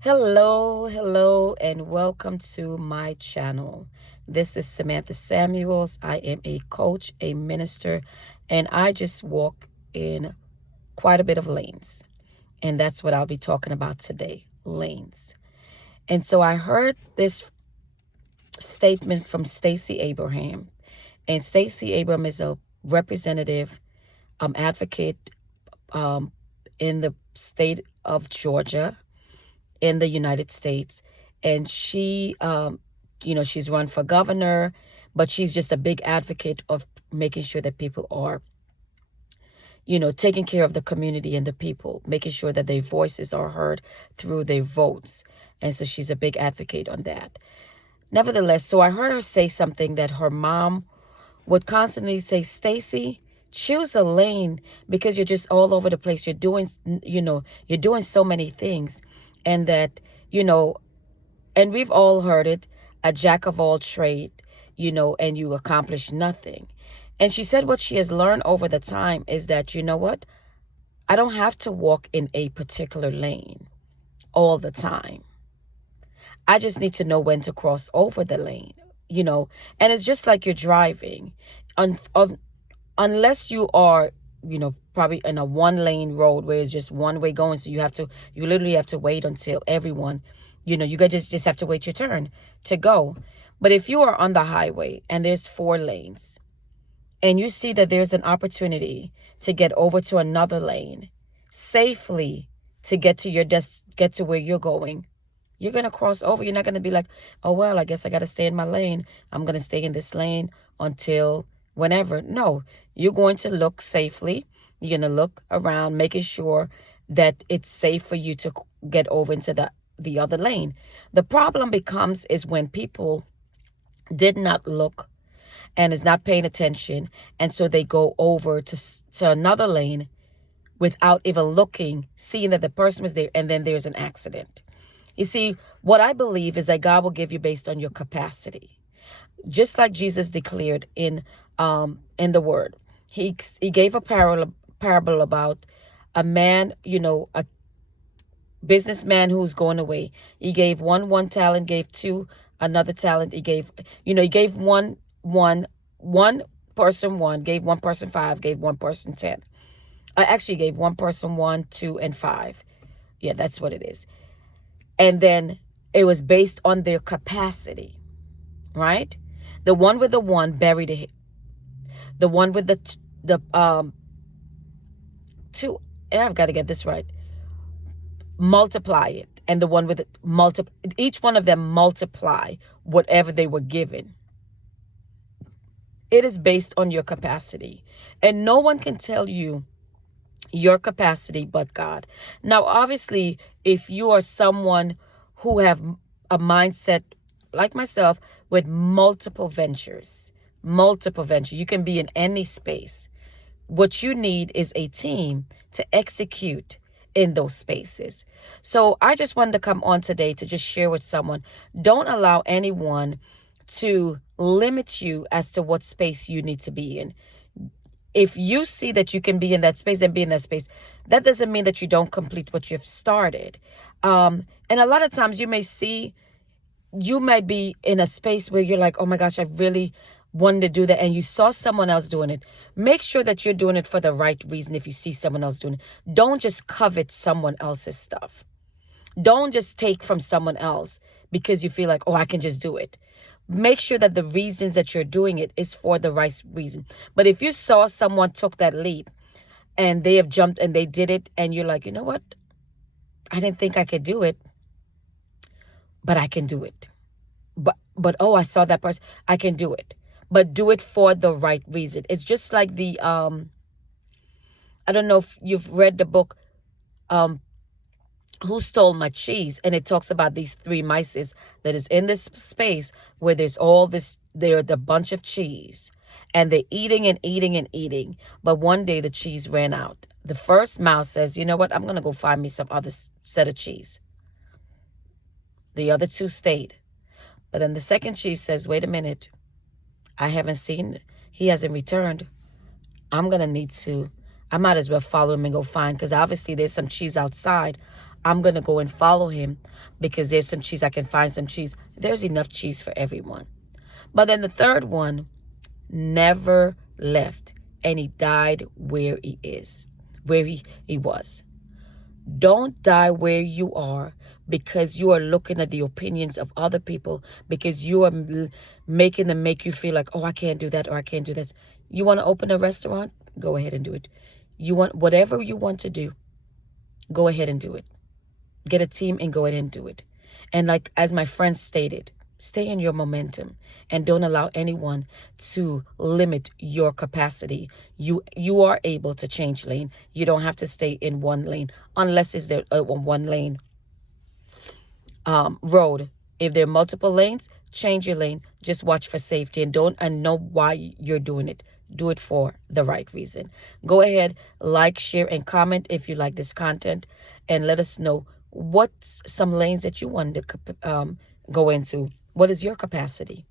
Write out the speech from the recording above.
Hello, and welcome to my channel. This is Samantha Samuels. I am a coach, a minister, and I just walk in quite a bit of lanes. And that's what I'll be talking about today, lanes. And so I heard this statement from Stacey Abraham. And Stacey Abraham is a representative, advocate um, in the state of Georgia in the United States. And she's run for governor, but she's just a big advocate of making sure that people are, taking care of the community and the people, making sure that their voices are heard through their votes. And so she's a big advocate on that. Nevertheless, so I heard her say something that her mom would constantly say, Stacy, choose a lane because you're just all over the place. You're doing so many things. And that, and we've all heard it, a jack of all trade, and you accomplish nothing. And she said what she has learned over the time is that, you know what? I don't have to walk in a particular lane all the time. I just need to know when to cross over the lane, and it's just like you're driving. Unless you are, probably in a one lane road where it's just one way going. So you literally have to wait until everyone, you just have to wait your turn to go. But if you are on the highway and there's 4 lanes and you see that there's an opportunity to get over to another lane safely to get to where you're going, you're going to cross over. You're not going to be like, oh, well, I guess I got to stay in my lane. I'm going to stay in this lane until whenever. No, you're going to look safely. You're going to look around, making sure that it's safe for you to get over into the other lane. The problem is when people did not look and is not paying attention. And so they go over to another lane without even looking, seeing that the person was there, and then there's an accident. You see, what I believe is that God will give you based on your capacity. Just like Jesus declared in the Word, he gave a parable about a man, a businessman who's going away. He gave one talent, gave 2 another talent. He gave one person 1, gave one person 5, gave one person 10. I actually gave one person 1, 2, and 5. Yeah, that's what it is. And then it was based on their capacity, right? The one with the 1 buried it. The one with the 2, I've got to get this right, multiply it. And the one with it, each one of them multiply whatever they were given. It is based on your capacity. And no one can tell you your capacity but God. Now, obviously, if you are someone who have a mindset like myself with multiple ventures, you can be in any space. What you need is a team to execute in those spaces. So I just wanted to come on today to just share with someone, don't allow anyone to limit you as to what space you need to be in. If you see that you can be in that space and be in that space, that doesn't mean that you don't complete what you've started. And a lot of times you might be in a space where you're like, oh my gosh, I really wanted to do that. And you saw someone else doing it. Make sure that you're doing it for the right reason. If you see someone else doing it, don't just covet someone else's stuff. Don't just take from someone else because you feel like, oh, I can just do it. Make sure that the reasons that you're doing it is for the right reason. But if you saw someone took that leap and they have jumped and they did it and you're like, you know what? I didn't think I could do it, but I can do it. But oh, I saw that person. I can do it. But do it for the right reason. It's just like the, I don't know if you've read the book, Who Stole My Cheese? And it talks about these 3 mice that is in this space where there's the bunch of cheese. And they're eating and eating and eating. But one day the cheese ran out. The first mouse says, you know what? I'm going to go find me some other set of cheese. The other 2 stayed. But then the second cheese says, wait a minute. I haven't seen, he hasn't returned. I might as well follow him and go find, because obviously there's some cheese outside. I'm going to go and follow him because there's some cheese. I can find some cheese. There's enough cheese for everyone. But then the third one never left, and he died where he is, where he was. Don't die where you are because you are looking at the opinions of other people, because you are making them make you feel like, oh, I can't do that or I can't do this. You want to open a restaurant? Go ahead and do it. You want whatever you want to do, go ahead and do it. Get a team and go ahead and do it. And like as my friend stated, stay in your momentum and don't allow anyone to limit your capacity. You are able to change lane. You don't have to stay in one lane unless it's there one lane road. If there are multiple lanes, change your lane. Just watch for safety and know why you're doing it. Do it for the right reason. Go ahead, like, share, and comment if you like this content, and let us know what's some lanes that you want to go into. What is your capacity?